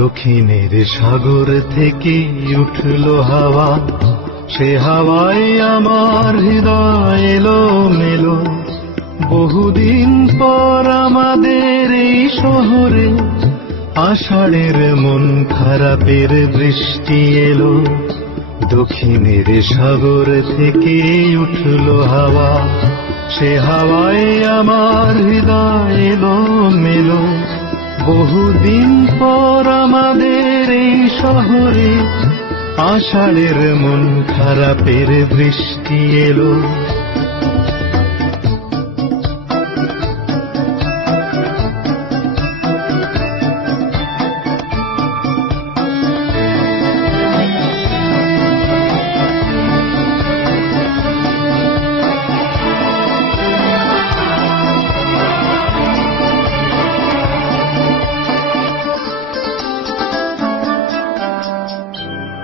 দক্ষিণের সাগর থেকে উঠলো হাওয়া, সে হাওয়ায় আমার হৃদয় এলো মেলো। বহুদিন পর আমাদের এই শহরে আষাঢ়ের মন খারাপের বৃষ্টি এলো। দক্ষিণের সাগর থেকে উঠলো হাওয়া, সে হাওয়ায় আমার হৃদয় এলো মেলো। বহুদিন পর আমাদের এই শহরে আষাঢ়ের মন খারাপের বৃষ্টি এলো।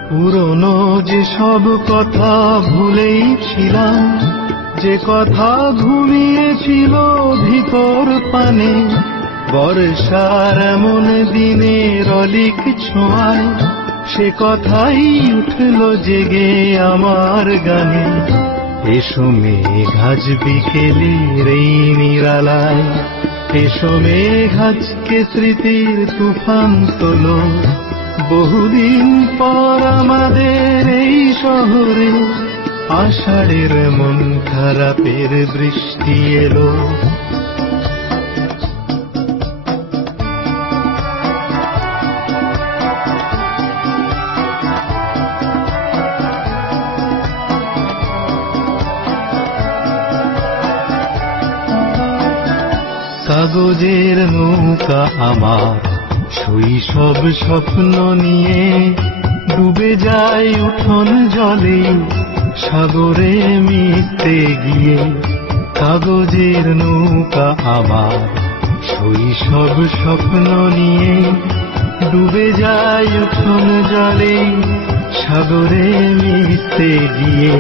পুরনো যে সব কথা ভুলেই ছিলাম, যে কথা ঘুমিয়েছিল ভিতর পানে, বর্ষার এমন দিনের অলিক ছোঁয়ায় সে কথাই উঠল জেগে আমার গানে। এসো মেঘ আজ বিকেলের এই নিরালায়, এসো মেঘ আজকে স্মৃতির তুফান তোলো। বহুদিন পর আমাদের এই শহরে আষাঢ়ের মন খারাপের বৃষ্টি এলো। কাগজের নৌকা আমার শৈশব স্বপ্ন নিয়ে ডুবে যায় উঠোন জলে সাগরে মিশতে গিয়ে। কাগজের নৌকা আমার শৈশব স্বপ্ন নিয়ে ডুবে যায় উঠোন জলে সাগরে মিশতে গিয়ে।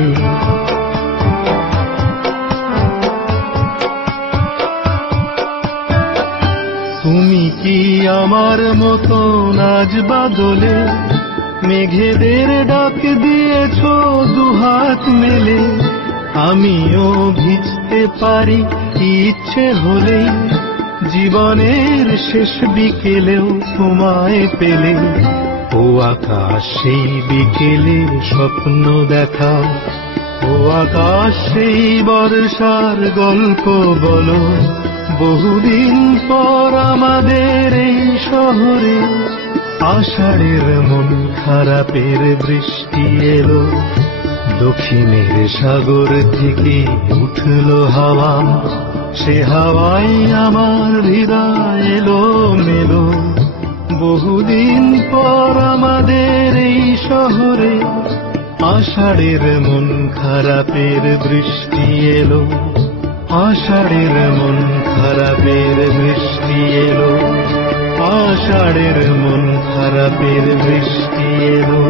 তুমি কি আমার মতো নাচ বাদলে মেঘেদের ডাক দিয়েছ দুহাত মেলে? আমিও ভিজতে পারি ইচ্ছে হলে, জীবনের শেষ বিকেলেও তোমায় পেলে। ও আকাশ সেই বিকেলে স্বপ্ন দেখাও, ও আকাশ সেই বর্ষার গল্প বলো। বহুদিন পর আমাদের এই শহরে আষাঢ়ের মন খারাপের বৃষ্টি এলো। দক্ষিণের সাগর থেকে উঠলো হাওয়া, সে হাওয়ায় আমার হৃদয় এলো মেলো। বহুদিন পর আমাদের এই শহরে আষাঢ়ের মন খারাপের বৃষ্টি এলো। আষাঢ়ের মন খারাপের বৃষ্টি এলো, আষাঢ়ের মন খারাপের বৃষ্টি এলো।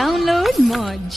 Download Moj.